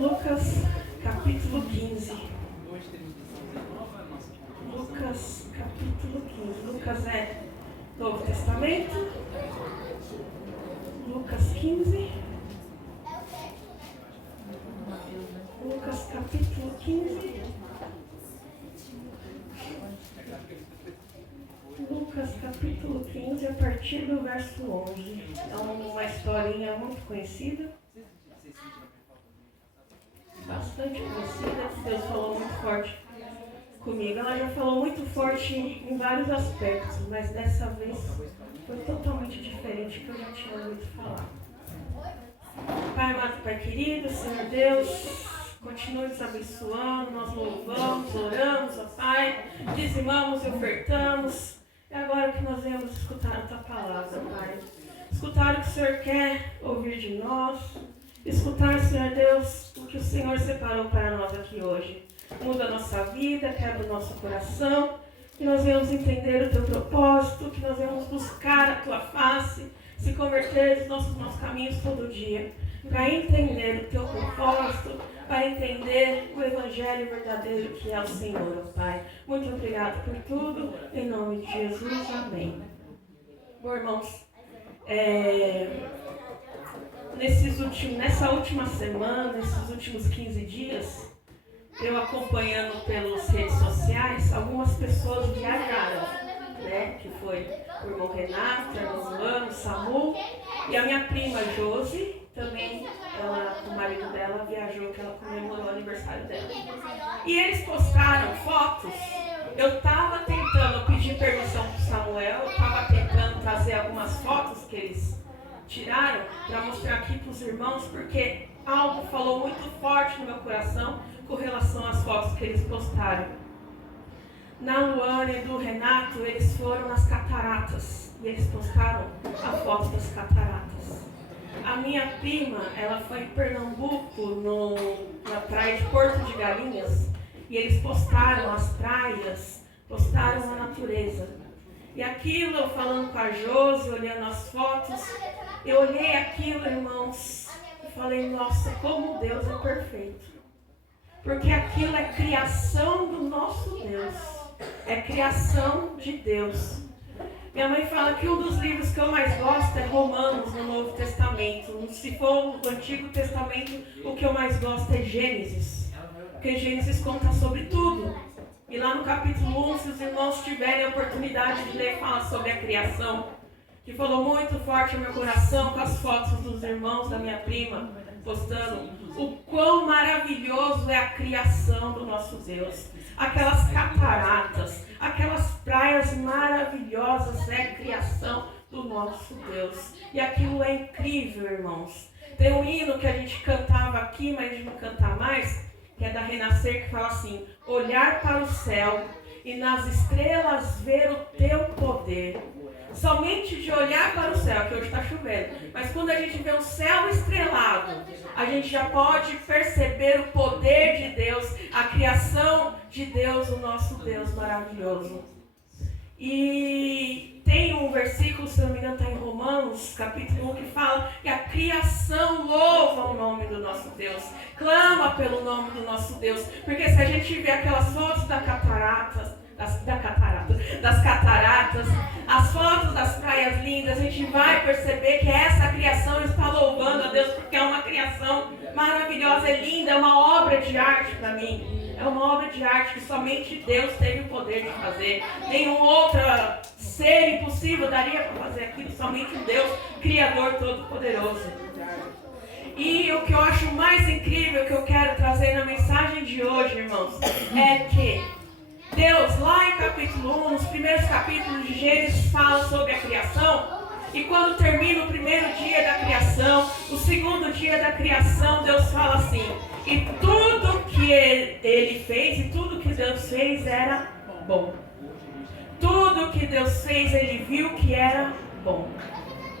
Lucas capítulo 15. Lucas capítulo 15. Lucas é Novo Testamento. Lucas 15. Lucas capítulo 15. Lucas capítulo 15, a partir do verso 11. É uma historinha muito conhecida. Bastante conhecida. Deus falou muito forte comigo. Ela já falou muito forte em vários aspectos, mas dessa vez foi totalmente diferente do que eu já tinha ouvido falar. Pai amado, Pai querido, Senhor Deus, continue nos abençoando. Nós louvamos, oramos, ó Pai, dizimamos e ofertamos. É agora que nós viemos escutar a Tua palavra, Pai. Escutar o que o Senhor quer ouvir de nós. Escutar, Senhor Deus, o que o Senhor separou para nós aqui hoje. Muda a nossa vida, quebra o nosso coração. Que nós venhamos entender o Teu propósito, que nós venhamos buscar a Tua face, se converter dos nossos maus caminhos todo dia. Para entender o Teu propósito, para entender o Evangelho verdadeiro que é o Senhor, ó Pai. Muito obrigado por tudo, em nome de Jesus, amém. Bom, irmãos, nessa última semana, nesses últimos 15 dias, eu acompanhando pelas redes sociais, algumas pessoas viajaram, né? Que foi o irmão Renato, o irmão Luano, o Samu, e a minha prima Josi, também, o marido dela viajou, que ela comemorou o aniversário dela. E eles postaram fotos. Eu estava tentando pedir permissão para o Samuel, eu estava tentando trazer algumas fotos que eles tiraram para mostrar aqui para os irmãos, porque algo falou muito forte no meu coração com relação às fotos que eles postaram. Na Luana e do Renato, eles foram nas cataratas e eles postaram a foto das cataratas. A minha prima, ela foi em Pernambuco, na praia de Porto de Galinhas, e eles postaram as praias, postaram a natureza. E aquilo, eu falando com a Josi, olhando as fotos, eu olhei aquilo, irmãos, e falei, nossa, como Deus é perfeito. Porque aquilo é criação do nosso Deus, é criação de Deus. Minha mãe fala que um dos livros que eu mais gosto é Romanos, no Novo Testamento. Se for o Antigo Testamento, o que eu mais gosto é Gênesis. Porque Gênesis conta sobre tudo. E lá no capítulo 1, se os irmãos tiverem a oportunidade de ler, fala sobre a criação. Que falou muito forte no meu coração com as fotos dos irmãos da minha prima, postando o quão maravilhoso é a criação do nosso Deus. Aquelas cataratas, aquelas praias maravilhosas é a criação do nosso Deus. E aquilo é incrível, irmãos. Tem um hino que a gente cantava aqui, mas a gente não canta mais, que é da Renascer, que fala assim: olhar para o céu e nas estrelas ver o teu poder. Somente de olhar para o céu, que hoje está chovendo, mas quando a gente vê o céu estrelado, a gente já pode perceber o poder de Deus, a criação de Deus, o nosso Deus maravilhoso. E tem um versículo, se não me engano, está em Romanos, capítulo 1, que fala que a criação louva o nome do nosso Deus, clama pelo nome do nosso Deus, porque se a gente vê aquelas fotos das cataratas, as fotos das praias lindas, a gente vai perceber que essa criação está louvando a Deus, porque é uma criação maravilhosa, é linda, é uma obra de arte para mim. É uma obra de arte que somente Deus teve o poder de fazer. Nenhum outro ser impossível daria para fazer aquilo, somente um Deus, Criador Todo-Poderoso. E o que eu acho mais incrível que eu quero trazer na mensagem de hoje, irmãos, é que Deus, lá em capítulo 1, nos primeiros capítulos de Gênesis, fala sobre a criação. E quando termina o primeiro dia da criação, o segundo dia da criação, Deus fala assim: e tudo que ele fez, e tudo que Deus fez era bom. Tudo que Deus fez, ele viu que era bom.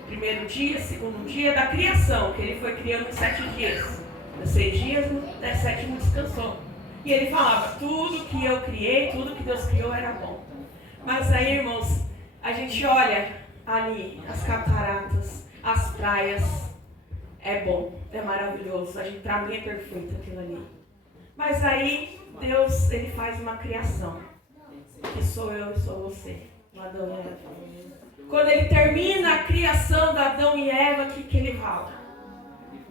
Primeiro dia, segundo dia da criação, que ele foi criando em 7 dias. Nos 6 dias, no 7º descansou. E ele falava, tudo que eu criei, tudo que Deus criou era bom. Mas aí, irmãos, a gente olha ali as cataratas, as praias. é bom, é maravilhoso. Para mim é perfeito aquilo ali. Mas aí Deus, ele faz uma criação, que sou eu e sou você, Adão e Eva. Quando ele termina a criação de Adão e Eva, o que ele fala?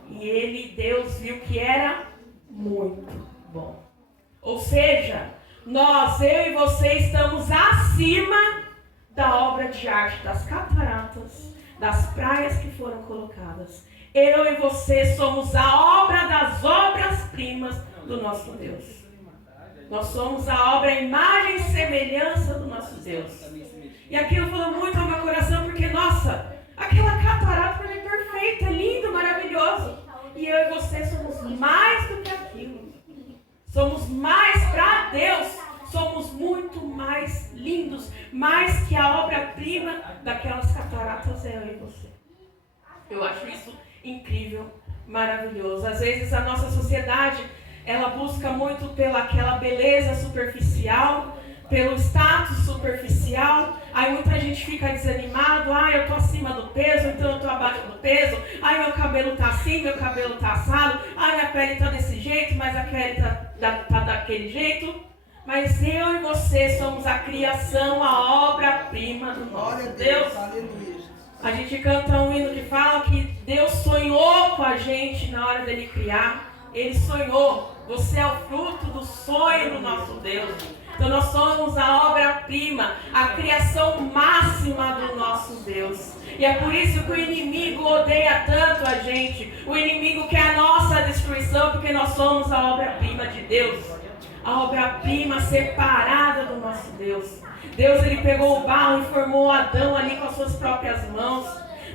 E Deus viu que era muito bom. Ou seja, eu e você estamos acima da obra de arte das cataratas, das praias que foram colocadas. Eu e você somos a obra das obras-primas do nosso Deus. Nós somos a obra, a imagem e semelhança do nosso Deus. E aquilo falou muito ao meu coração, porque, nossa, aquela catarata para mim é perfeita, é lindo, maravilhoso. E eu e você somos mais do que aquilo. Somos mais para Deus. Somos muito mais lindos, mais que a obra-prima daquelas cataratas é eu e você. Eu acho isso incrível, maravilhoso. Às vezes a nossa sociedade, ela busca muito pela aquela beleza superficial, pelo status superficial. Aí muita gente fica desanimado. Eu estou acima do peso, então eu estou abaixo do peso. Meu cabelo está assim, meu cabelo está assado. Minha pele está desse jeito, mas a pele está daquele jeito. Mas eu e você somos a criação, a obra-prima do nosso Deus. A gente canta um hino que fala que Deus sonhou com a gente na hora dele criar. Ele sonhou. Você é o fruto do sonho do nosso Deus. Então nós somos a obra-prima, a criação máxima do nosso Deus. E é por isso que o inimigo odeia tanto a gente. O inimigo quer a nossa destruição, porque nós somos a obra-prima de Deus. A obra-prima separada do nosso Deus. Deus, ele pegou o barro e formou Adão ali com as suas próprias mãos.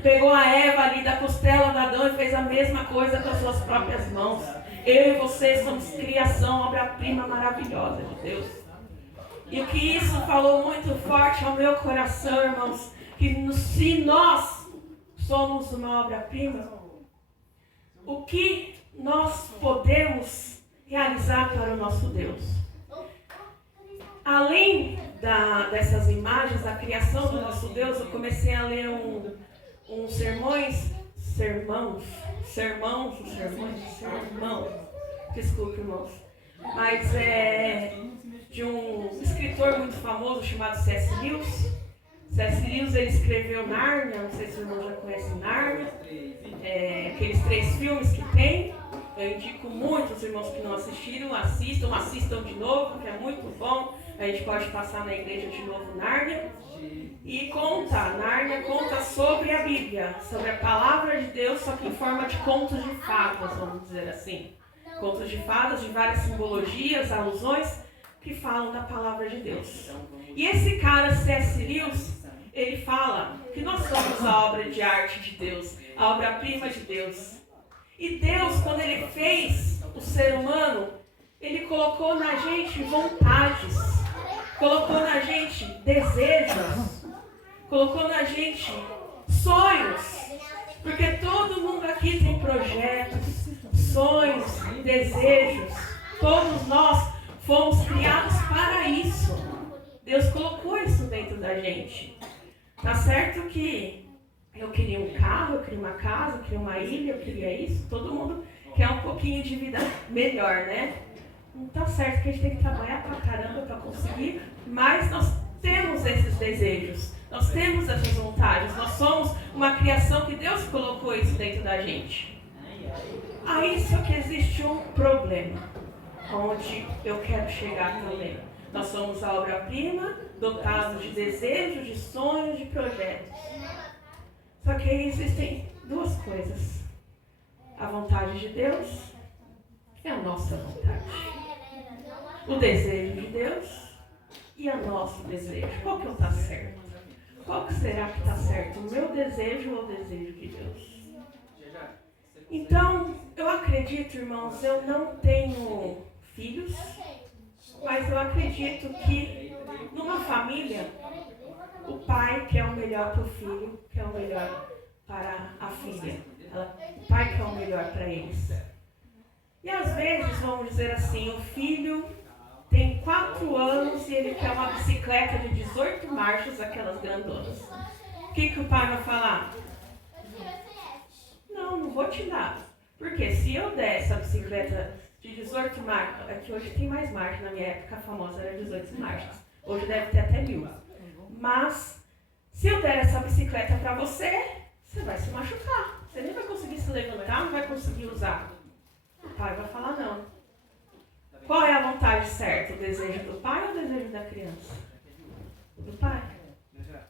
Pegou a Eva ali da costela de Adão e fez a mesma coisa com as suas próprias mãos. Eu e você somos criação, obra-prima maravilhosa de Deus. E o que isso falou muito forte ao meu coração, irmãos, que se nós somos uma obra-prima, o que nós podemos realizar para o nosso Deus? Além dessas imagens, da criação do nosso Deus, eu comecei a ler uns sermões, desculpe, irmãos, mas de um escritor muito famoso chamado C.S. Lewis. C.S. Lewis, ele escreveu Nárnia, não sei se o irmão já conhece Nárnia, aqueles 3 filmes que tem. Eu indico muito os irmãos que não assistiram, assistam de novo, que é muito bom. A gente pode passar na igreja de novo Nárnia. E Nárnia conta sobre a Bíblia, sobre a palavra de Deus, só que em forma de contos de fadas, vamos dizer assim. Contos de fadas, de várias simbologias, alusões, que falam da palavra de Deus. E esse cara, C.S. Lewis, ele fala que nós somos a obra de arte de Deus, a obra-prima de Deus. E Deus, quando ele fez o ser humano, ele colocou na gente vontades, colocou na gente desejos, colocou na gente sonhos. Porque todo mundo aqui tem projetos, sonhos, desejos. Todos nós fomos criados para isso. Deus colocou isso dentro da gente. Tá certo que eu queria um carro, eu queria uma casa, eu queria uma ilha, eu queria isso. Todo mundo quer um pouquinho de vida melhor, né? Não tá certo que a gente tem que trabalhar pra caramba pra conseguir, mas nós temos esses desejos, nós temos essas vontades, nós somos uma criação que Deus colocou isso dentro da gente. Aí só que existe um problema, onde eu quero chegar também. Nós somos a obra-prima, dotados de desejos, de sonhos, de projetos. Só que aí existem 2 coisas. A vontade de Deus e a nossa vontade. O desejo de Deus e o nosso desejo. Qual que está certo? Qual que será que está certo? O meu desejo ou o desejo de Deus? Então, eu acredito, irmãos, eu não tenho filhos, mas eu acredito que numa família, o pai quer o melhor para o filho, quer o melhor para a filha. O pai quer o melhor para eles. E às vezes, vamos dizer assim, o filho tem 4 anos e ele quer uma bicicleta de 18 marchas, aquelas grandonas. O que o pai vai falar? Não não vou te dar. Porque se eu der essa bicicleta de 18 marchas, é que hoje tem mais marchas, na minha época a famosa era 18 marchas. Hoje deve ter até 1000. Mas, se eu der essa bicicleta para você, você vai se machucar. Você nem vai conseguir se levantar, não vai conseguir usar. O pai vai falar não. Qual é a vontade certa? O desejo do pai ou o desejo da criança? Do pai.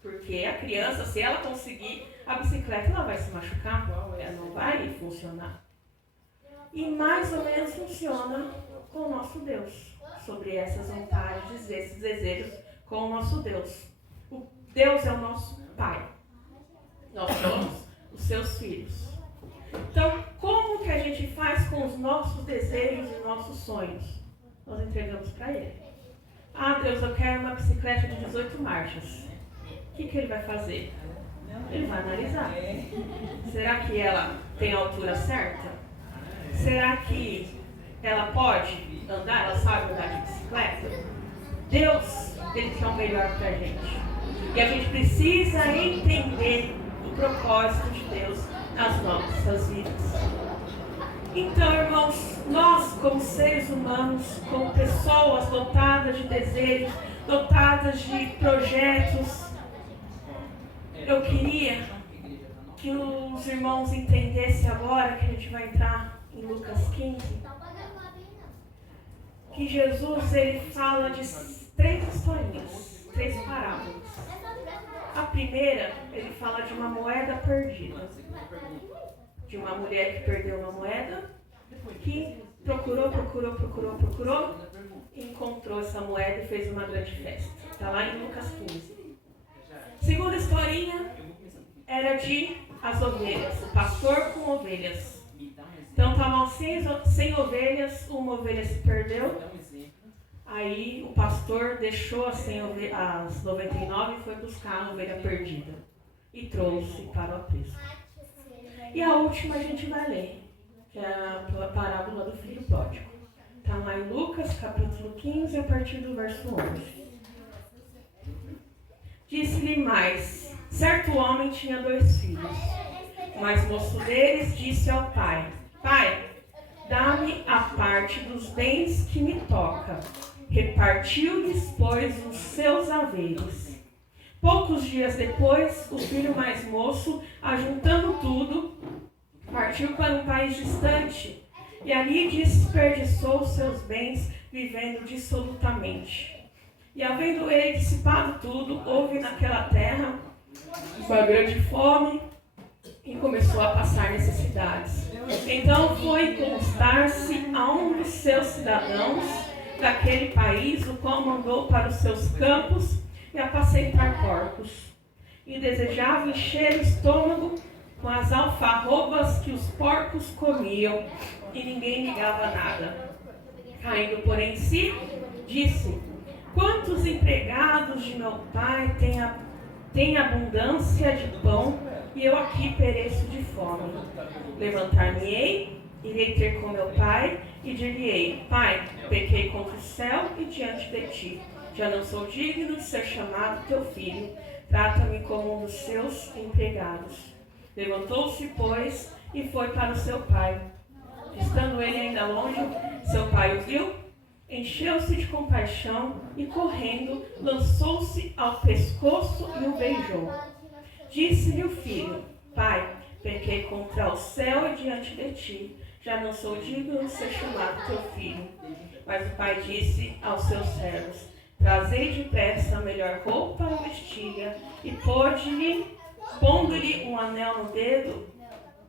Porque a criança, se ela conseguir a bicicleta, ela vai se machucar. Ela não vai funcionar. E mais ou menos funciona com o nosso Deus. Sobre essas vontades, esses desejos com o nosso Deus. O Deus é o nosso Pai. Nós somos os seus filhos. Então, como que a gente faz com os nossos desejos e nossos sonhos? Nós entregamos para Ele. Ah, Deus, eu quero uma bicicleta de 18 marchas. O que Ele vai fazer? Ele vai analisar. Será que ela tem a altura certa? Será que ela pode andar? Ela sabe andar de bicicleta? Deus, Ele quer o melhor para a gente. E a gente precisa entender o propósito de Deus nas nossas vidas. Então, irmãos, nós como seres humanos, como pessoas dotadas de desejos, dotadas de projetos, eu queria que os irmãos entendessem agora, que a gente vai entrar em Lucas 15, que Jesus ele fala de 3 historinhas, 3 parábolas. A primeira, ele fala de uma moeda perdida. De uma mulher que perdeu uma moeda, que procurou, e encontrou essa moeda e fez uma grande festa. Está lá em Lucas 15. Segunda historinha era de as ovelhas, o pastor com ovelhas. Então estavam 100 ovelhas, uma ovelha se perdeu. Aí o pastor deixou as 99 e foi buscar a ovelha perdida. E trouxe para o aprisco. E a última a gente vai ler, que é a parábola do filho pródigo. Está lá em Lucas, capítulo 15, a partir do verso 11. Disse-lhe mais, certo homem tinha 2 filhos. O mais moço deles disse ao pai, Pai, dá-me a parte dos bens que me toca. Repartiu-lhes, pois, os seus haveres. Poucos dias depois, o filho mais moço, ajuntando tudo, partiu para um país distante e ali desperdiçou os seus bens, vivendo dissolutamente. E havendo ele dissipado tudo, houve naquela terra uma grande fome e começou a passar necessidades. Então foi constar-se a um dos seus cidadãos daquele país, o qual mandou para os seus campos e apacentar porcos. E desejava encher o estômago com as alfarrobas que os porcos comiam, e ninguém ligava nada. Caindo, porém, em si, disse, quantos empregados de meu pai têm abundância de pão, e eu aqui pereço de fome. Levantar-me-ei, irei ter com meu pai, e dir-lhe-ei, Pai, pequei contra o céu e diante de ti. Já não sou digno de ser chamado teu filho. Trata-me como um dos seus empregados. Levantou-se, pois, e foi para o seu pai. Estando ele ainda longe, seu pai o viu, encheu-se de compaixão e, correndo, lançou-se ao pescoço e o beijou. Disse-lhe o filho, Pai, pequei contra o céu e diante de ti. Já não sou digno de ser chamado teu filho. Mas o pai disse aos seus servos, trazei depressa a melhor roupa para vestir-lhe, e pondo-lhe um anel no dedo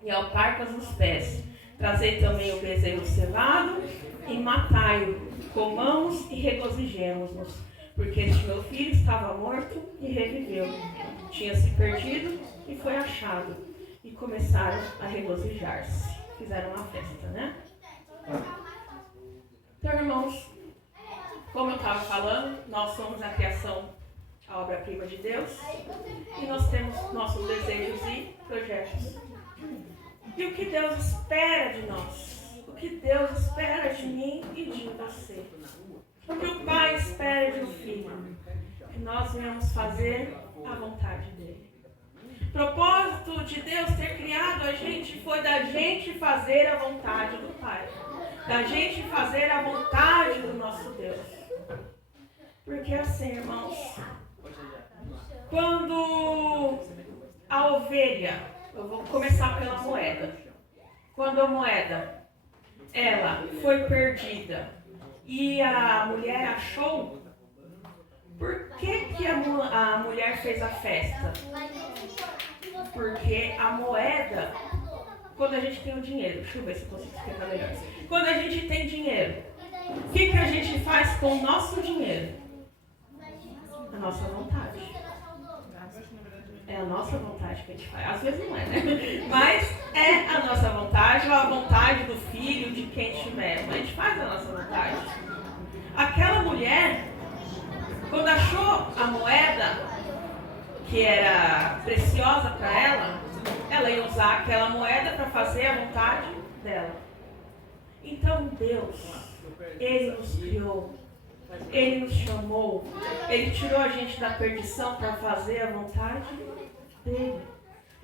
e alparcas nos pés. Trazei também o bezerro cevado e matai-o, comamos e regozijemos-nos, porque este meu filho estava morto e reviveu. Tinha se perdido e foi achado. E começaram a regozijar-se. Fizeram uma festa, né? Então, irmãos, como eu estava falando, nós somos a criação, a obra-prima de Deus, e nós temos nossos desejos e projetos. E o que Deus espera de nós? O que Deus espera de mim e de você? O que o Pai espera de um filho? Que nós venhamos fazer a vontade dele. O propósito de Deus ter criado a gente foi da gente fazer a vontade do Pai. Da gente fazer a vontade do nosso Deus. Porque assim, irmãos, quando a ovelha, eu vou começar pela moeda. Quando a moeda, ela foi perdida e a mulher achou, por que a mulher fez a festa? Porque a moeda, quando a gente tem o dinheiro, deixa eu ver se eu consigo explicar melhor. Quando a gente tem dinheiro, o que a gente faz com o nosso dinheiro? A nossa vontade. É a nossa vontade que a gente faz. Às vezes não é, né? Mas é a nossa vontade ou a vontade do filho, de quem estiver. Mas a gente faz a nossa vontade. Aquela mulher, quando achou a moeda, que era preciosa para ela ia usar aquela moeda para fazer a vontade dela. Então Deus, Ele nos criou, Ele nos chamou, Ele tirou a gente da perdição para fazer a vontade dele.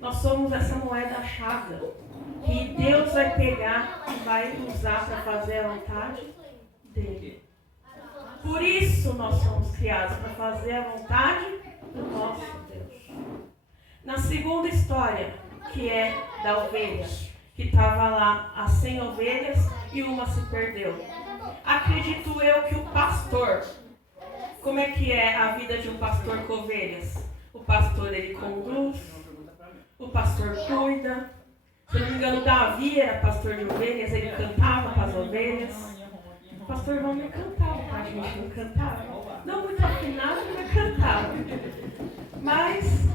Nós somos essa moeda achada que Deus vai pegar e vai usar para fazer a vontade dele. Por isso nós somos criados, para fazer a vontade do nosso Deus. Na segunda história, que é da ovelha, que estava lá as 100 ovelhas e uma se perdeu. Acredito eu que o pastor, como é que é a vida de um pastor com ovelhas? O pastor, ele conduz, o pastor cuida. Se eu não me engano, Davi era pastor de ovelhas, ele cantava para as ovelhas. O pastor Valmir cantava, a gente não cantava. Não muito afinado, mas cantava. Mas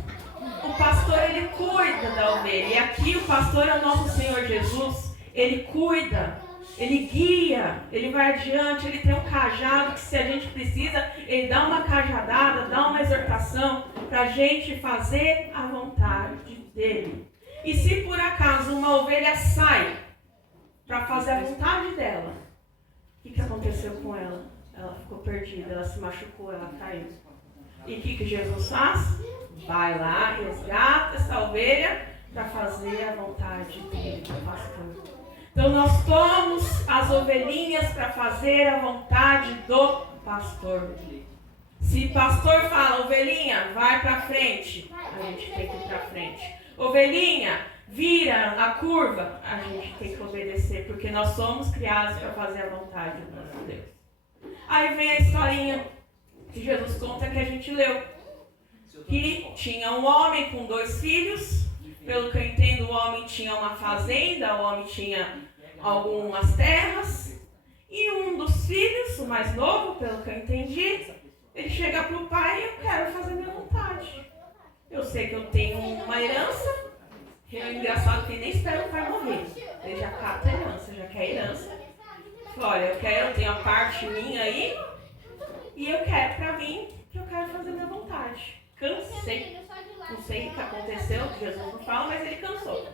o pastor, ele cuida da ovelha. E aqui o pastor é o nosso Senhor Jesus. Ele cuida, ele guia, ele vai adiante, ele tem um cajado que, se a gente precisa, ele dá uma cajadada, dá uma exortação para a gente fazer a vontade dele. E se por acaso uma ovelha sai para fazer a vontade dela, o que aconteceu com ela? Ela ficou perdida, ela se machucou, ela caiu. E o que Jesus faz? Vai lá, resgata essa ovelha para fazer a vontade dele, do pastor. Então nós somos as ovelhinhas para fazer a vontade do pastor. Se o pastor fala, ovelhinha, vai para frente, a gente tem que ir para frente. Ovelhinha, vira a curva, a gente tem que obedecer, porque nós somos criados para fazer a vontade do nosso Deus. Aí vem a historinha que Jesus conta, que a gente leu. Que tinha um homem com 2 filhos. Pelo que eu entendo, o homem tinha uma fazenda, o homem tinha algumas terras. E um dos filhos, o mais novo, pelo que eu entendi, ele chega para o pai: eu quero fazer minha vontade. Eu sei que eu tenho uma herança. É engraçado que nem espera o pai morrer. Ele já cata a herança, já quer herança. Olha, eu tenho a parte minha aí, e eu quero para mim, que eu quero fazer minha vontade. Cansei. Não sei o que aconteceu, Jesus não fala, mas ele cansou.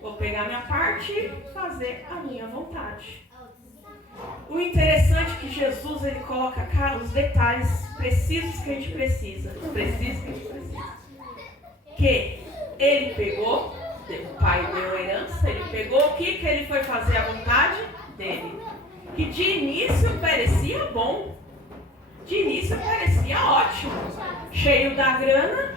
Vou pegar minha parte e fazer a minha vontade. O interessante é que Jesus, ele coloca os detalhes precisos que a gente precisa. Que ele pegou, o pai deu a herança, ele pegou, o que ele foi fazer a vontade dele? Que de início parecia bom. De início parecia ótimo. Cheio da grana.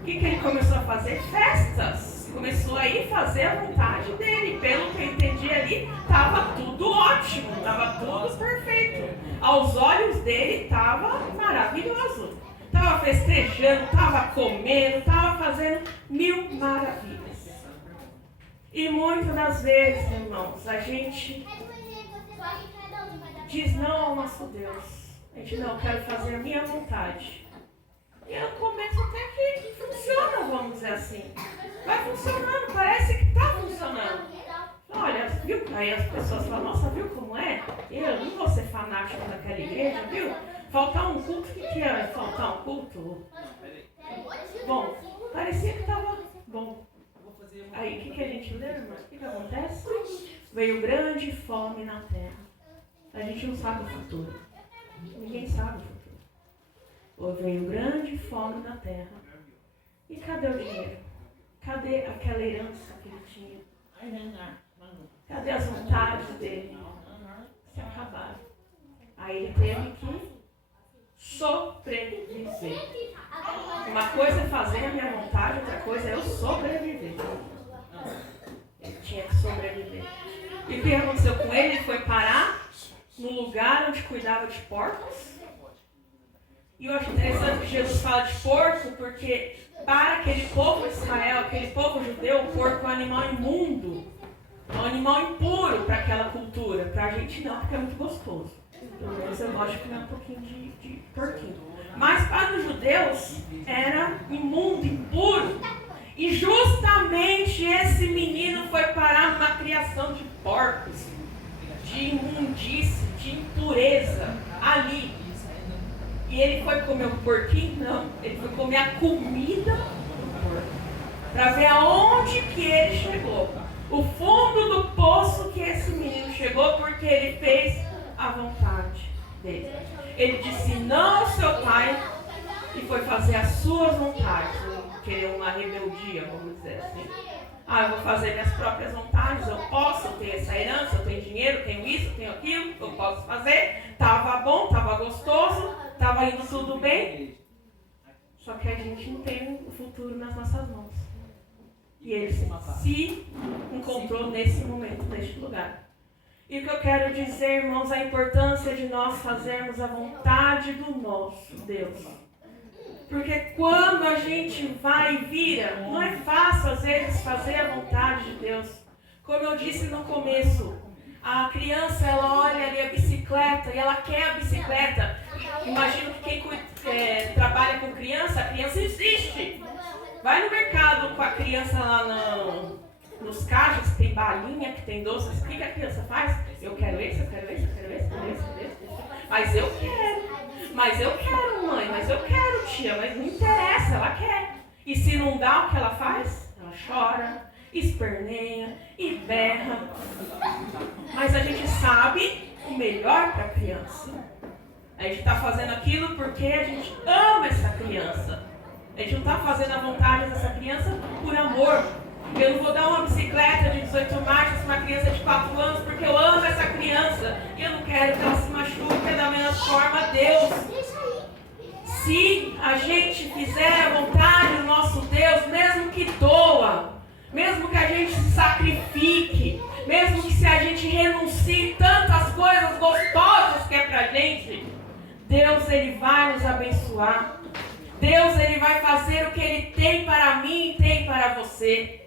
O que ele começou a fazer? Festas. Começou a ir fazer a vontade dele. Pelo que eu entendi ali, estava tudo ótimo. Estava tudo perfeito. Aos olhos dele estava maravilhoso. Estava festejando, estava comendo, estava fazendo 1000 maravilhas. E muitas das vezes, irmãos, a gente diz não ao nosso Deus. A gente não quer fazer a minha vontade. E eu começo até que funciona, vamos dizer assim. Vai funcionando, parece que está funcionando. Olha, viu? Aí as pessoas falam, nossa, viu como é? Eu não vou ser fanático daquela igreja, viu? Faltar um culto, o que é faltar um culto? Bom, parecia que estava bom. Aí, o que a gente lê, irmão? O que acontece? Veio grande fome na terra. A gente não sabe o futuro. Ninguém sabe o futuro. Veio grande fome na terra. E cadê o dinheiro? Cadê aquela herança que ele tinha? Cadê as vontades dele? Se acabaram. Aí ele teve que sobreviver. Uma coisa é fazer a minha vontade, outra coisa é eu sobreviver. Ele tinha que sobreviver. E o que aconteceu com ele? Ele foi parar no lugar onde cuidava de porcos. E eu acho interessante que Jesus fala de porco, porque para aquele povo de Israel, aquele povo judeu, o porco é um animal imundo. É um animal impuro para aquela cultura. Para a gente não, porque é muito gostoso. Pelo menos eu gosto de comer um pouquinho de porquinho. Mas para os judeus era imundo, impuro. E justamente esse menino foi parar numa criação de porcos, de imundície, de impureza, ali. E ele foi comer o porquinho? Não. Ele foi comer a comida do porco. Para ver aonde que ele chegou. O fundo do poço que esse menino chegou, porque ele fez a vontade dele. Ele disse não ao seu pai e foi fazer as suas vontades. Querer uma rebeldia, vamos dizer assim. Eu vou fazer minhas próprias vontades, eu posso ter essa herança, eu tenho dinheiro, eu tenho isso, eu tenho aquilo, eu posso fazer. Estava bom, estava gostoso, estava indo tudo bem. Só que a gente não tem o futuro nas nossas mãos. E ele se encontrou nesse momento, neste lugar. E o que eu quero dizer, irmãos, a importância de nós fazermos a vontade do nosso Deus. Porque quando a gente vai e vira, não é fácil às vezes fazer a vontade de Deus. Como eu disse no começo, a criança ela olha ali a bicicleta e ela quer a bicicleta. Imagino que quem trabalha com criança, a criança insiste. Vai no mercado com a criança lá nos caixas, que tem balinha, que tem doces. O que a criança faz? Eu quero esse, eu quero esse, eu quero esse, eu quero esse, eu quero esse. Mas eu quero. Mas eu quero, mãe, mas eu quero, tia, mas não interessa, ela quer. E se não dá, o que ela faz? Ela chora, esperneia e berra. Mas a gente sabe o melhor para a criança. A gente está fazendo aquilo porque a gente ama essa criança. A gente não está fazendo a vontade dessa criança por amor. Eu não vou dar uma bicicleta de 18 marchas para uma criança de 4 anos porque eu amo essa criança e eu não quero que ela se machuque da mesma forma Deus. Se a gente fizer a vontade do nosso Deus, mesmo que doa, mesmo que a gente se sacrifique, mesmo que se a gente renuncie tantas coisas gostosas que é pra gente, Deus ele vai nos abençoar. Deus ele vai fazer o que ele tem para mim e tem para você.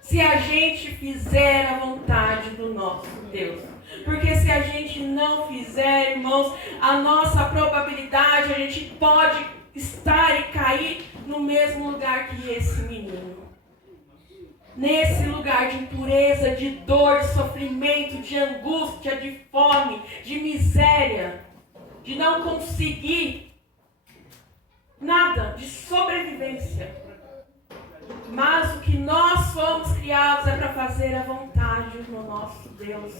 Se a gente fizer a vontade do nosso Deus. Porque se a gente não fizer, irmãos, a nossa probabilidade, a gente pode estar e cair no mesmo lugar que esse menino. Nesse lugar de impureza, de dor, de sofrimento, de angústia, de fome, de miséria, de não conseguir nada, de sobrevivência. Mas o que nós fomos criados é para fazer a vontade do nosso Deus.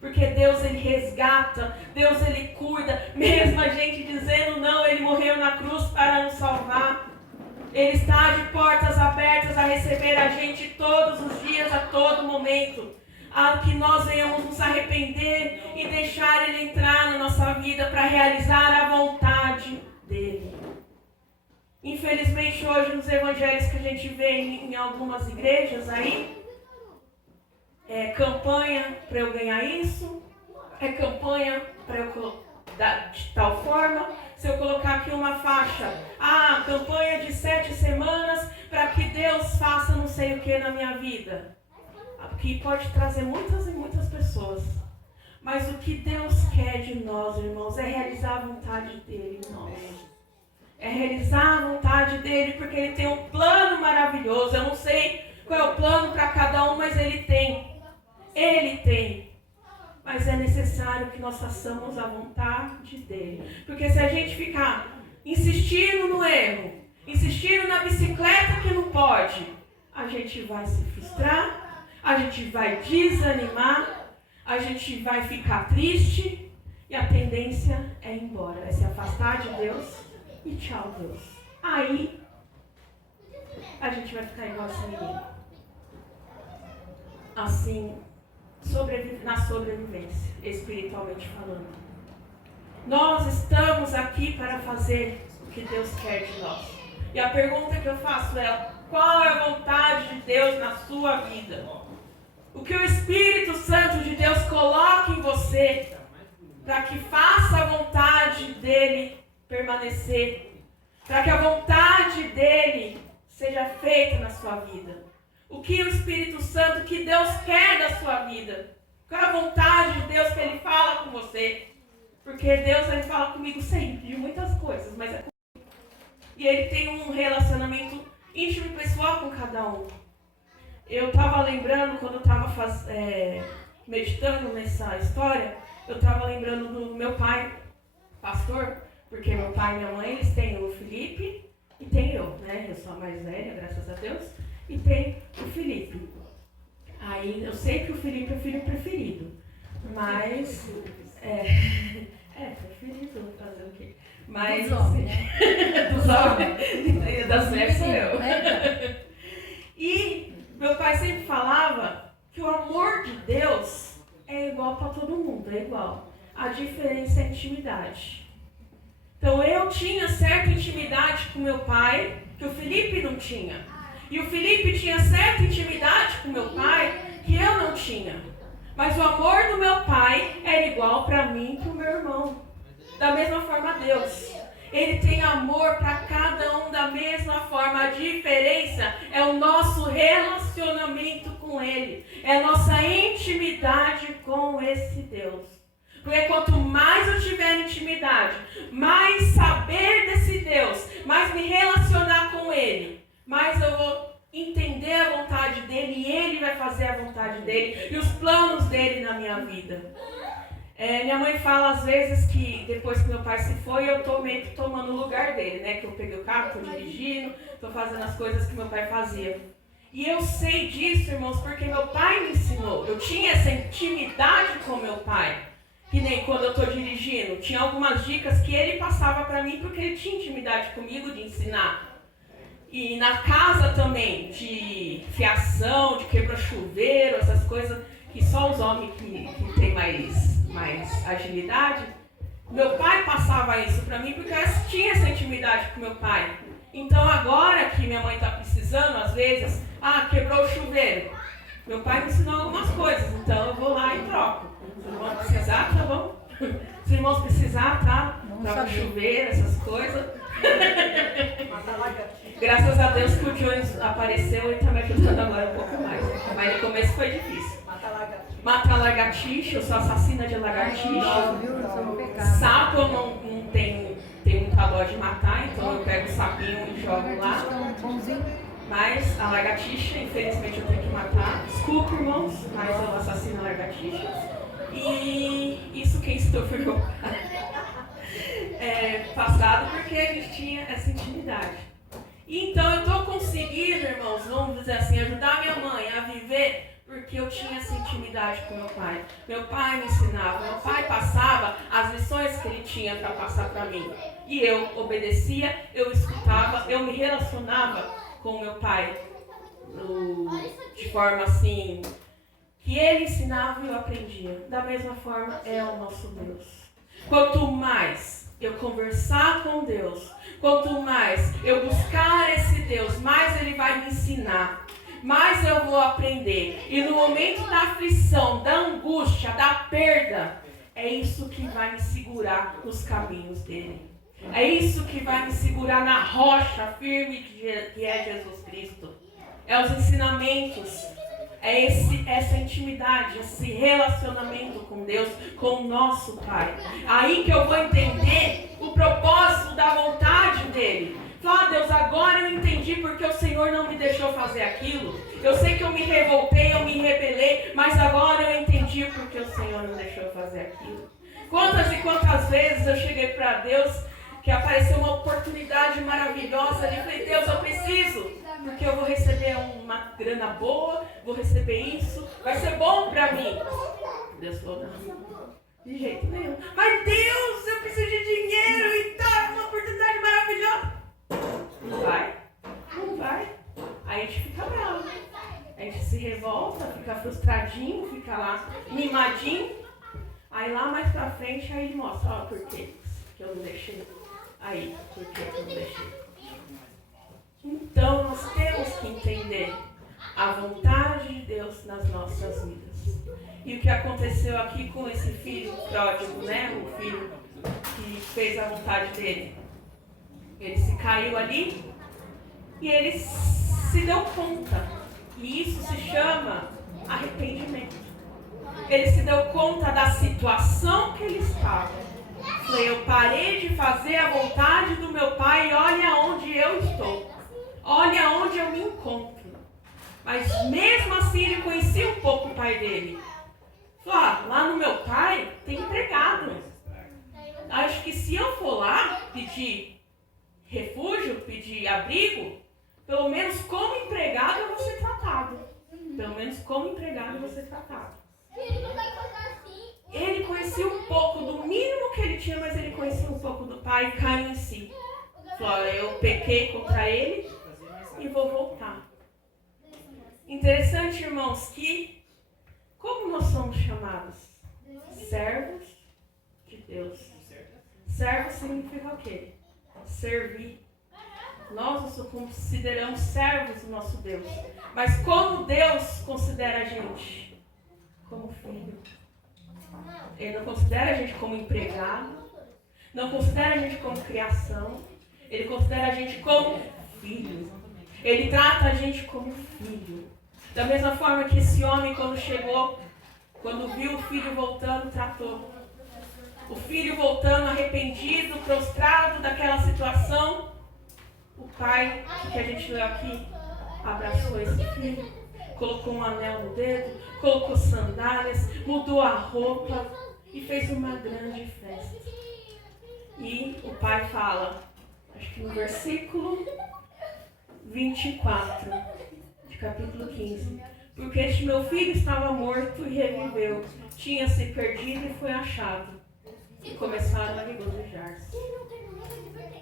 Porque Deus ele resgata, Deus ele cuida, mesmo a gente dizendo não, ele morreu na cruz para nos salvar. Ele está de portas abertas a receber a gente todos os dias, a todo momento. A que nós venhamos nos arrepender e deixar ele entrar na nossa vida para realizar a vontade dele. Infelizmente hoje nos evangelhos que a gente vê em algumas igrejas aí, é campanha para eu ganhar isso, é campanha para eu de tal forma, se eu colocar aqui uma faixa, campanha de 7 semanas para que Deus faça não sei o que na minha vida. Que pode trazer muitas e muitas pessoas. Mas o que Deus quer de nós, irmãos, é realizar a vontade dele em nós. É realizar a vontade dele, porque ele tem um plano maravilhoso. Eu não sei qual é o plano para cada um, mas ele tem. Ele tem. Mas é necessário que nós façamos a vontade dele. Porque se a gente ficar insistindo no erro, insistindo na bicicleta que não pode, a gente vai se frustrar, a gente vai desanimar, a gente vai ficar triste e a tendência é ir embora, é se afastar de Deus. E tchau, Deus. Aí a gente vai ficar igual esse menino. Assim, na sobrevivência, espiritualmente falando. Nós estamos aqui para fazer o que Deus quer de nós. E a pergunta que eu faço é: qual é a vontade de Deus na sua vida? O que o Espírito Santo de Deus coloca em você para que faça a vontade dele permanecer, para que a vontade dele seja feita na sua vida. O que o Espírito Santo, que Deus quer da sua vida? Qual é a vontade de Deus que ele fala com você? Porque Deus, ele fala comigo sempre, de muitas coisas, mas é comigo. E ele tem um relacionamento íntimo e pessoal com cada um. Eu estava lembrando, quando eu estava meditando nessa história, eu estava lembrando do meu pai, pastor, porque meu pai e minha mãe, eles têm o Felipe e tem eu, né? Eu sou a mais velha, graças a Deus, e tem o Felipe. Aí eu sei que o Felipe é o filho preferido, mas... preferido, fazer o quê? Mas... Dos homens, né? Dos homens. Das mulheres sou eu. E meu pai sempre falava que o amor de Deus é igual para todo mundo, é igual. A diferença é a intimidade. Então eu tinha certa intimidade com meu pai, que o Felipe não tinha. E o Felipe tinha certa intimidade com meu pai, que eu não tinha. Mas o amor do meu pai era igual para mim e para o meu irmão. Da mesma forma Deus. Ele tem amor para cada um da mesma forma. A diferença é o nosso relacionamento com Ele. É a nossa intimidade com esse Deus. Porque quanto mais eu tiver intimidade, mais saber desse Deus, mais me relacionar com Ele, mais eu vou entender a vontade dEle e Ele vai fazer a vontade dEle e os planos dEle na minha vida. Minha mãe fala às vezes que depois que meu pai se foi, eu estou meio que tomando o lugar dele, né? Que eu peguei o carro, estou dirigindo, estou fazendo as coisas que meu pai fazia. E eu sei disso, irmãos, porque meu pai me ensinou. Eu tinha essa intimidade com meu pai. Que nem quando eu estou dirigindo, tinha algumas dicas que ele passava para mim porque ele tinha intimidade comigo de ensinar. E na casa também, de fiação, de quebra-chuveiro, essas coisas que só os homens que têm mais agilidade. Meu pai passava isso para mim porque eu tinha essa intimidade com meu pai. Então agora que minha mãe está precisando, às vezes, quebrou o chuveiro. Meu pai me ensinou algumas coisas, então eu vou lá e troco. Se os irmãos precisar, tá bom? Se os irmãos precisar, tá? Troca o chuveiro, essas coisas. Graças a Deus que o Jones apareceu e está me ajudando agora um pouco mais. Mas no começo foi difícil. Mata lagartixa, eu sou assassina de lagartixa. Sapo eu não tenho muita dó de matar, então eu pego o sapinho e jogo lá. Mas a lagartixa, infelizmente, eu tenho que matar. Desculpa, irmãos, mas eu assassino a lagartixa. E isso quem ensinou foi meu pai. Passado, porque a gente tinha essa intimidade. Então eu estou conseguindo, irmãos, vamos dizer assim, ajudar minha mãe a viver porque eu tinha essa intimidade com meu pai. Meu pai me ensinava, meu pai passava as lições que ele tinha para passar para mim. E eu obedecia, eu escutava, eu me relacionava com meu pai de forma assim, que ele ensinava e eu aprendia. Da mesma forma é o nosso Deus. Quanto mais eu conversar com Deus, quanto mais eu buscar esse Deus, mais Ele vai me ensinar, mais eu vou aprender. E no momento da aflição, da angústia, da perda, é isso que vai me segurar nos caminhos dele. É isso que vai me segurar na rocha firme que é Jesus Cristo. É os ensinamentos, é essa intimidade, esse relacionamento com Deus, com o nosso Pai. Aí que eu vou entender o propósito da vontade dele. Fala, Deus, agora eu entendi porque o Senhor não me deixou fazer aquilo. Eu sei que eu me revoltei, eu me rebelei, mas agora eu entendi porque o Senhor não deixou eu fazer aquilo. Quantas e quantas vezes eu cheguei para Deus, que apareceu uma oportunidade maravilhosa ali, falei, Deus, eu preciso, porque eu vou receber uma grana boa, vou receber isso, vai ser bom para mim. Deus falou, não, de jeito nenhum. Mas Deus, eu preciso de dinheiro e tal, uma oportunidade maravilhosa. Não vai, não vai. pra frente, aí ele mostra, ó, por que eu não deixei? Aí, por que eu não deixei? Então, nós temos que entender a vontade de Deus nas nossas vidas. E o que aconteceu aqui com esse filho pródigo, né? O filho que fez a vontade dele. Ele se caiu ali e ele se deu conta. E isso se chama arrependimento. Ele se deu conta da situação que ele estava. Falei, eu parei de fazer a vontade do meu pai e olha onde eu estou. Olha onde eu me encontro. Mas mesmo assim ele conhecia um pouco o pai dele. Falei, lá no meu pai tem empregado. Acho que se eu for lá pedir refúgio, pedir abrigo, pelo menos como empregado eu vou ser tratado. Pelo menos como empregado eu vou ser tratado. Ele conhecia um pouco do mínimo que ele tinha, mas ele conhecia um pouco do pai e caiu em si. Falou, eu pequei contra ele e vou voltar. Interessante, irmãos, que como nós somos chamados? Servos de Deus. Servo significa o quê? Servir. Nós nos consideramos servos do nosso Deus. Mas como Deus considera a gente? Como filho. Ele não considera a gente como empregado. Não considera a gente como criação. Ele considera a gente como filho. Ele trata a gente como filho. Da mesma forma que esse homem, quando chegou, quando viu o filho voltando, tratou. O filho voltando arrependido, prostrado daquela situação. O pai, que a gente leu aqui, abraçou esse filho, colocou um anel no dedo, colocou sandálias, mudou a roupa e fez uma grande festa. E o pai fala, acho que no versículo 24, de capítulo 15. Porque este meu filho estava morto e reviveu, tinha se perdido e foi achado. E começaram a regozijar-se.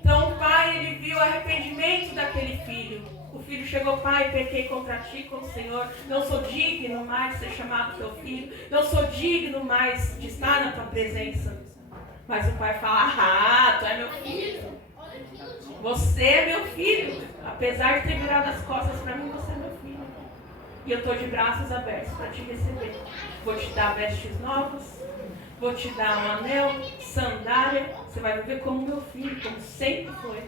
Então o pai, ele viu o arrependimento daquele filho. O filho chegou, pai, pequei contra ti, com o Senhor. Não sou digno mais de ser chamado teu filho. Não sou digno mais de estar na tua presença. Mas o pai fala, tu é meu filho. Você é meu filho. Apesar de ter virado as costas para mim, você é meu filho. E eu estou de braços abertos para te receber. Vou te dar vestes novas. Vou te dar um anel, sandália. Você vai viver como meu filho, como sempre foi.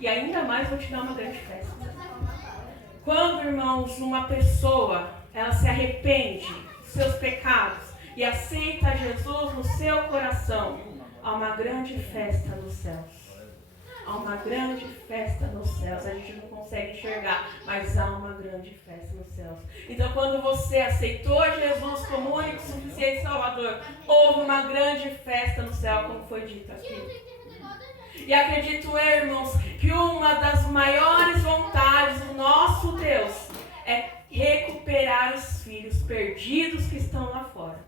E ainda mais vou te dar uma grande festa. Quando, irmãos, uma pessoa, ela se arrepende dos seus pecados e aceita Jesus no seu coração, há uma grande festa nos céus. Há uma grande festa nos céus. A gente não consegue enxergar, mas há uma grande festa nos céus. Então, quando você aceitou Jesus como único, suficiente Salvador, houve uma grande festa no céu, como foi dito aqui. E acredito eu, irmãos, que uma das maiores vontades do nosso Deus é recuperar os filhos perdidos que estão lá fora.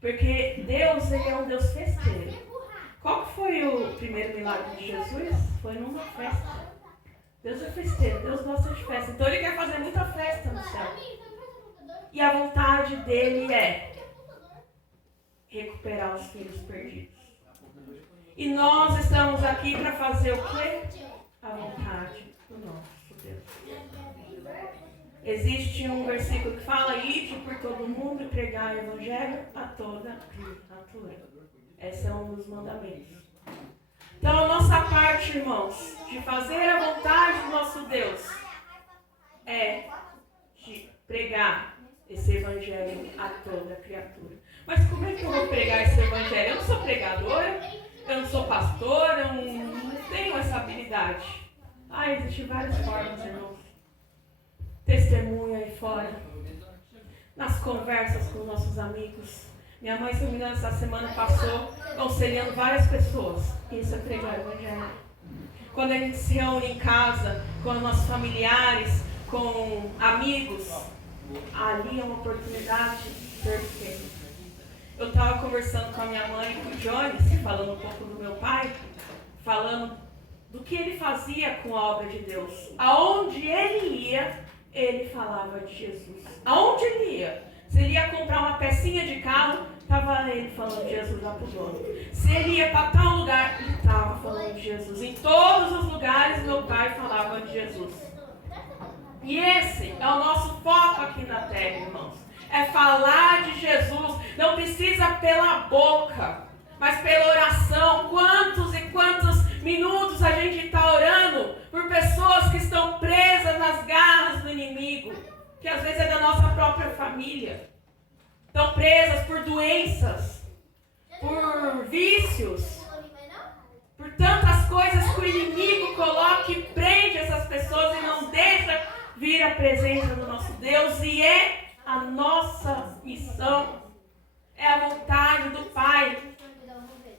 Porque Deus, ele é um Deus festeiro. Qual que foi o primeiro milagre de Jesus? Foi numa festa. Deus é festeiro, Deus gosta de festa. Então ele quer fazer muita festa no céu. E a vontade dele é recuperar os filhos perdidos. E nós estamos aqui para fazer o quê? A vontade do nosso Deus. Existe um versículo que fala, ide por todo mundo e pregar o evangelho a toda criatura. Esse é um dos mandamentos. Então a nossa parte, irmãos, de fazer a vontade do nosso Deus é de pregar esse evangelho a toda criatura. Mas como é que eu vou pregar esse evangelho? Eu não sou pregadora, eu não sou pastora, eu não tenho essa habilidade. Existem várias formas, irmãos. Testemunha aí fora, nas conversas com nossos amigos. Minha mãe, se não me engano, essa semana passou aconselhando várias pessoas. Isso é pregar o evangelho. Quando a gente se reúne em casa, com nossos familiares, com amigos, ali é uma oportunidade perfeita. Eu estava conversando com a minha mãe e com o Jones, falando um pouco do meu pai, falando do que ele fazia com a obra de Deus. Aonde ele ia, ele falava de Jesus. Aonde ele ia? Se ele ia comprar uma pecinha de carro, Estava ele falando de Jesus lá pro dono. Se ele ia para tal lugar, ele estava falando de Jesus. Em todos os lugares, meu pai falava de Jesus. E esse é o nosso foco aqui na terra, irmãos. É falar de Jesus. Não precisa pela boca, mas pela oração. Quantos e quantos minutos a gente está orando por pessoas que estão presas nas garras do inimigo, que às vezes é da nossa própria família. Estão presas por doenças, por vícios, por tantas coisas que o inimigo coloca e prende essas pessoas e não deixa vir a presença do nosso Deus. E é a nossa missão, é a vontade do Pai.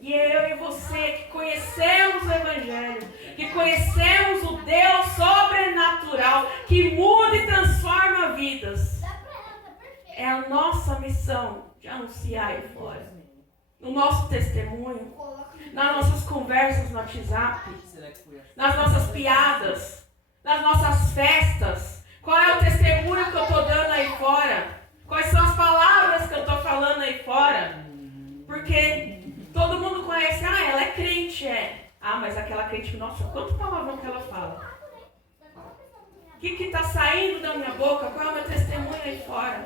E é eu e você que conhecemos o Evangelho, que conhecemos o Deus sobrenatural, que muda e transforma vidas. É a nossa missão de anunciar aí fora. No nosso testemunho, nas nossas conversas no WhatsApp, nas nossas piadas, nas nossas festas. Qual é o testemunho que eu estou dando aí fora? Quais são as palavras que eu estou falando aí fora? Porque todo mundo conhece, ela é crente, é. Mas aquela crente, nossa, quanto palavrão que ela fala. O que está saindo da minha boca? Qual é o meu testemunho aí fora?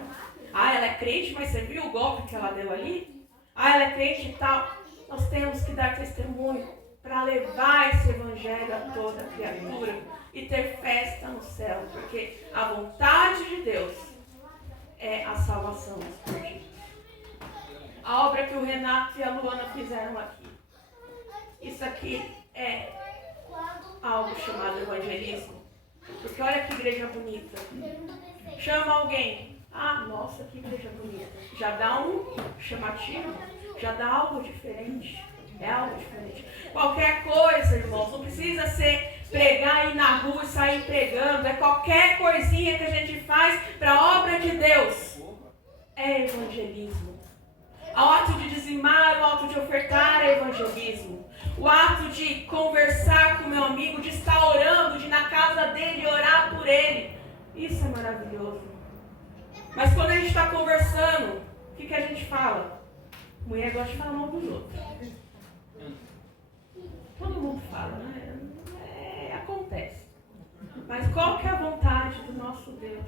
Ela é crente, mas você viu o golpe que ela deu ali? Ela é crente e tal. Nós temos que dar testemunho para levar esse evangelho a toda criatura e ter festa no céu, porque a vontade de Deus é a salvação dos perdidos. A obra que o Renato e a Luana fizeram aqui. Isso aqui é algo chamado evangelismo. Porque olha que igreja bonita. Chama alguém. Nossa, que igreja bonita. Já dá um chamativo. Já dá algo diferente. É algo diferente. Qualquer coisa, irmãos, não precisa ser pregar, ir na rua e sair pregando. É qualquer coisinha que a gente faz para a obra de Deus. É evangelismo. O ato de dizimar, o ato de ofertar é evangelismo. O ato de conversar com meu amigo, de estar orando, de ir na casa dele orar por ele. Isso é maravilhoso. Mas quando a gente está conversando, o que a gente fala? Mulher gosta de falar mal dos outros. Todo mundo fala, né? Acontece. Mas qual que é a vontade do nosso Deus?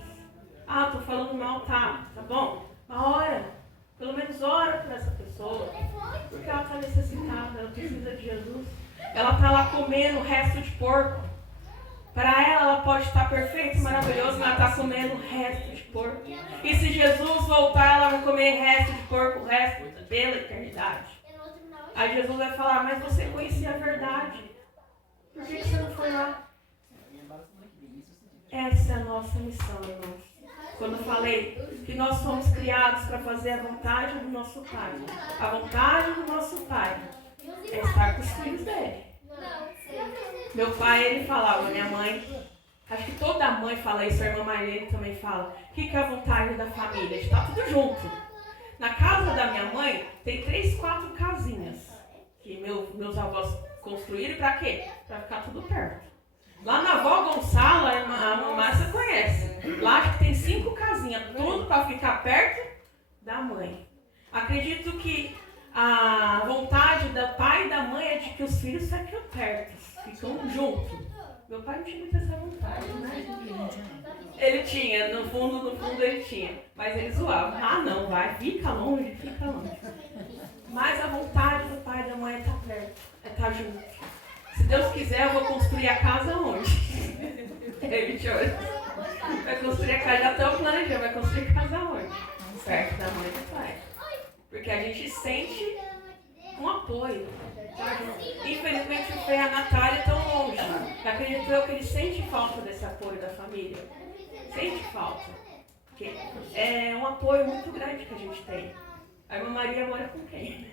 Estou falando mal, tá bom? Ora, pelo menos ora por essa pessoa. Porque ela está necessitada, ela precisa de Jesus. Ela está lá comendo o resto de porco. Para ela pode estar perfeito, maravilhoso, mas ela está comendo o resto de porco. E se Jesus voltar, ela vai comer resto de porco, o resto pela eternidade. Aí Jesus vai falar, mas você conhecia a verdade. Por que você não foi lá? Essa é a nossa missão, irmãos. Quando eu falei que nós somos criados para fazer a vontade do nosso Pai. A vontade do nosso Pai é estar com os filhos dele. Meu pai, ele falava, minha mãe, acho que toda mãe fala isso, a irmã Marlene também fala. O que é a vontade da família? Está tudo junto. Na casa da minha mãe, tem 3, 4 casinhas que meus avós construíram para quê? Para ficar tudo perto. Lá na avó Gonçala, a Márcia conhece. Lá acho que tem 5 casinhas, tudo para ficar perto da mãe. Acredito que a vontade do pai e da mãe é de que os filhos fiquem perto, ficam juntos. Meu pai não tinha muita essa vontade, né? Ele tinha, no fundo ele tinha. Mas ele zoava. Não, vai, fica longe. Mas a vontade do pai e da mãe é estar perto, é estar junto. Se Deus quiser, eu vou construir a casa onde? Vai construir a casa, já estamos planejando, vai construir a casa onde? Perto da mãe e do pai. Porque a gente sente um apoio. Infelizmente o Fê e a Natália estão longe. Acredito eu que ele sente falta desse apoio da família. Sente falta. Porque é um apoio muito grande que a gente tem. A irmã Maria mora com quem?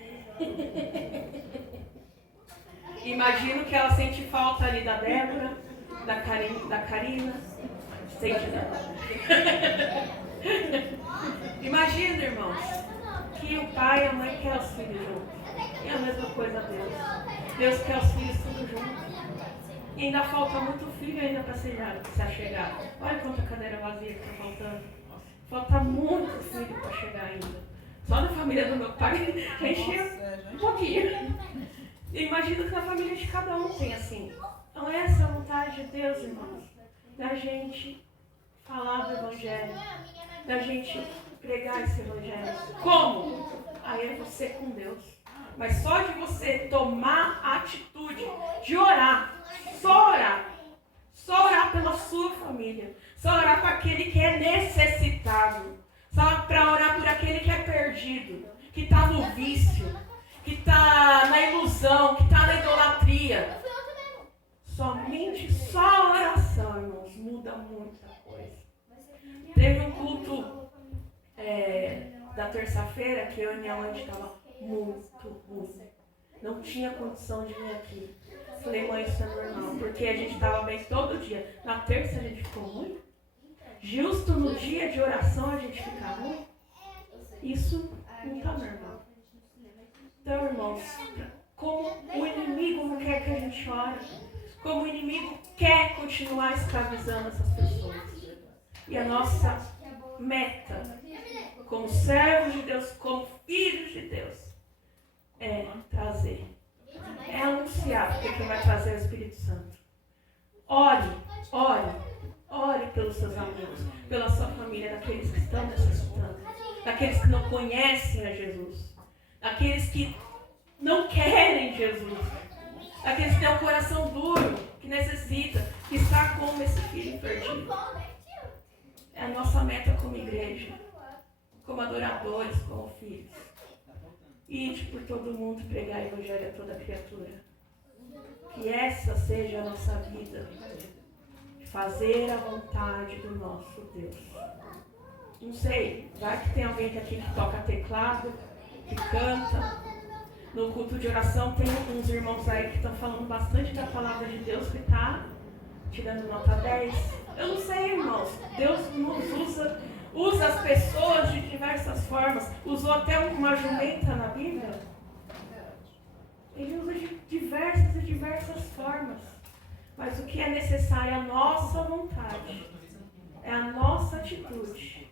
Imagino que ela sente falta ali da Débora, da Karina. Sente, né? Imagina, irmãos, que o pai e a mãe querem os filhos juntos. É a mesma coisa a Deus. Deus quer os filhos tudo juntos. E ainda falta muito filho ainda para se achegar. Olha quanta cadeira vazia que está faltando. Falta muito filho para chegar ainda. Só na família do meu pai já enchia um pouquinho. Imagino que na família de cada um tem assim. Então essa é a vontade de Deus, irmãos. Da gente falar do Evangelho. Da gente pregar esse Evangelho. Como? Aí é você com Deus. Mas só de você tomar a atitude de orar. Só orar. Só orar pela sua família. Só orar para aquele que é necessitado. Só para orar por aquele que é perdido. Que está no vício. Que está na ilusão. Que está na idolatria. Somente só a oração, irmãos, muda muita coisa. Teve um culto da terça-feira que eu e minha mãe estava muito ruim. Não tinha condição de vir aqui. Falei, mãe, isso é normal, porque a gente estava bem todo dia. Na terça a gente ficou ruim. Justo no dia de oração a gente fica ruim. Isso não está normal. Então, irmãos, como o inimigo não quer que a gente ore, como o inimigo quer continuar escravizando essas pessoas. E a nossa meta, como servos de Deus, como filhos de Deus, é trazer, é anunciar, porque quem vai trazer é o Espírito Santo. Ore pelos seus amigos, pela sua família, daqueles que estão necessitando, daqueles que não conhecem a Jesus, daqueles que não querem Jesus, daqueles que têm um coração duro, que necessita, que está como esse filho perdido. É a nossa meta como igreja, como adoradores, como filhos. Ide por todo mundo pregar o Evangelho a toda criatura. Que essa seja a nossa vida. Fazer a vontade do nosso Deus. Não sei, vai que tem alguém aqui que toca teclado, que canta. No culto de oração tem uns irmãos aí que estão falando bastante da palavra de Deus, que está tirando nota 10. Eu não sei, irmãos. Deus nos usa as pessoas de diversas formas. Usou até uma jumenta na Bíblia. Ele usa de diversas formas. Mas o que é necessário é a nossa vontade. É a nossa atitude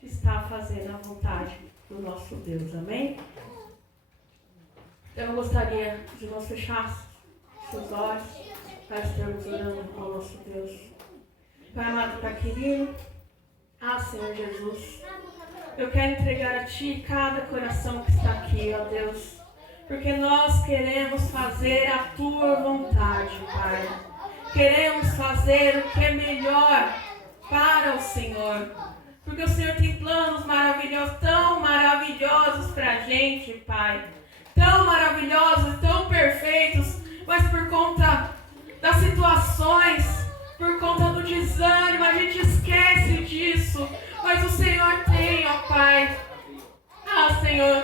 de estar fazendo a vontade do nosso Deus. Amém? Eu gostaria de nós fecharmos seus olhos para estarmos orando ao nosso Deus. Pai amado, Pai querido, Senhor Jesus, eu quero entregar a Ti cada coração que está aqui, ó Deus, porque nós queremos fazer a Tua vontade, Pai. Queremos fazer o que é melhor para o Senhor, porque o Senhor tem planos maravilhosos, tão maravilhosos para a gente, Pai. Tão maravilhosos, tão perfeitos, mas por conta das situações, por conta do desânimo, a gente esquece disso. Mas o Senhor tem, ó Pai. Senhor,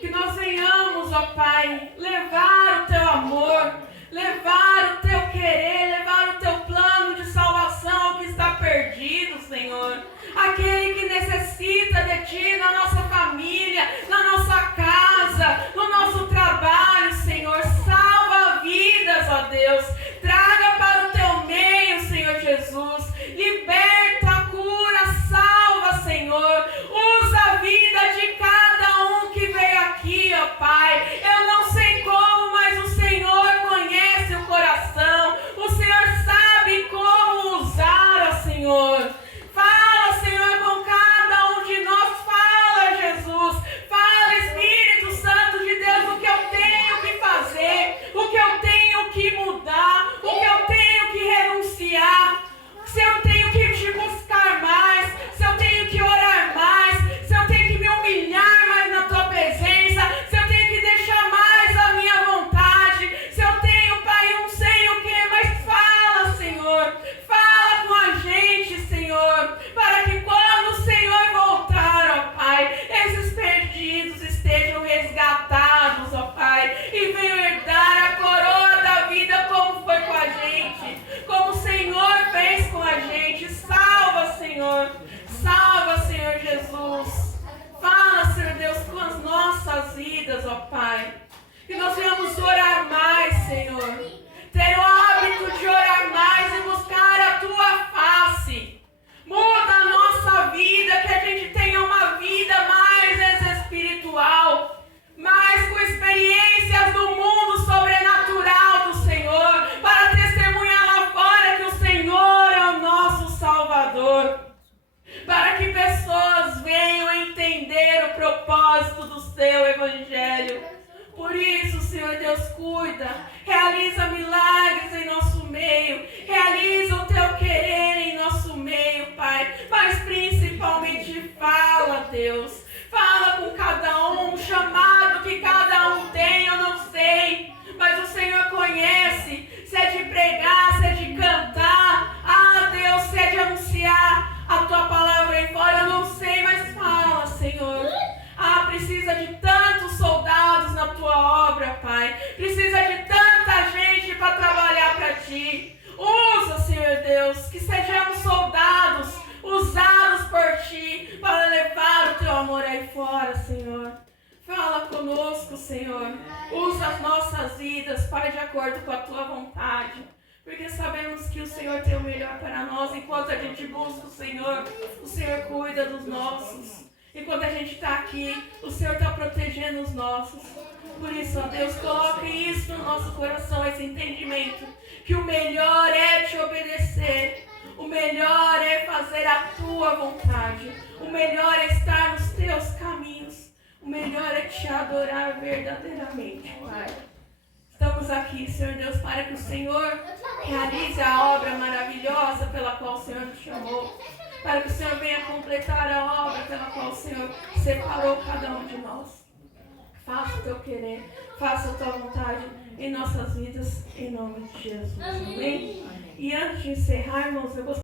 que nós venhamos, ó Pai, levar o Teu amor, levar o Teu querer, levar o Teu plano de salvação que está perdido, Senhor. Aquele que necessita de Ti na nossa família, na nossa casa, no nosso trabalho, Senhor. Salva vidas, ó Deus. Traga para o Teu meio, Senhor Jesus. Liberta, cura, salva, Senhor. Usa a vida de cada um que veio aqui, ó Pai. Eu não sei como, mas o Senhor conhece o coração. O Senhor sabe como usar, ó Senhor. Fala, Senhor, com cada um de nós. Fala, Jesus. Fala, Espírito Santo de Deus, o que eu tenho que fazer, o que eu tenho que mudar, o que eu tenho que renunciar, se eu tenho que te buscar mais, se eu tenho que orar mais, se eu tenho que me humilhar mais na Tua presença, se eu tenho que deixar mais a minha vontade, se eu tenho, Pai, não sei o que, mas fala, Senhor. Fala com a gente, Senhor, para que quando o Senhor voltar, ó Pai, esses perdidos estejam resgatados, ó Pai, e venham herdar a coroa da vida como foi com a gente, como o Senhor fez com a gente. Salva, Senhor Jesus. Fala, Senhor Deus, com as nossas vidas, ó Pai, que nós venhamos orar mais, Senhor, ter o hábito de orar mais e buscar a Tua face. Muda a nossa vida, que a gente tenha uma vida mais espiritual. teu evangelho. Por isso, Senhor Deus, cuida, realiza milagres em nosso meio, realiza o teu querer em nosso meio, Pai, mas principalmente fala, Deus, fala com cada um, o chamado que cada um tem, eu não sei, mas o Senhor conhece, se é de pregar, se é de cantar, Deus, se é de anunciar a tua palavra aí fora, eu não sei, mas fala, Senhor. Precisa de tantos soldados na tua obra, Pai. Precisa de tanta gente para trabalhar para ti. Usa, Senhor Deus, que sejamos soldados usados por ti para levar o teu amor aí fora, Senhor. Fala conosco, Senhor. Usa as nossas vidas, Pai, de acordo com a tua vontade. Porque sabemos que o Senhor tem o melhor para nós. Enquanto a gente busca o Senhor cuida dos nossos. Enquanto a gente está aqui, o Senhor está protegendo os nossos. Por isso, ó Deus, coloque isso no nosso coração, esse entendimento. Que o melhor é te obedecer. O melhor é fazer a tua vontade. O melhor é estar nos teus caminhos. O melhor é te adorar verdadeiramente, Pai. Estamos aqui, Senhor Deus, para que o Senhor realize a obra maravilhosa pela qual o Senhor nos chamou. Para que o Senhor venha completar a obra pela qual o Senhor separou cada um de nós. Faça o teu querer, faça a tua vontade em nossas vidas, em nome de Jesus. Amém? E antes de encerrar, irmãos, eu gostaria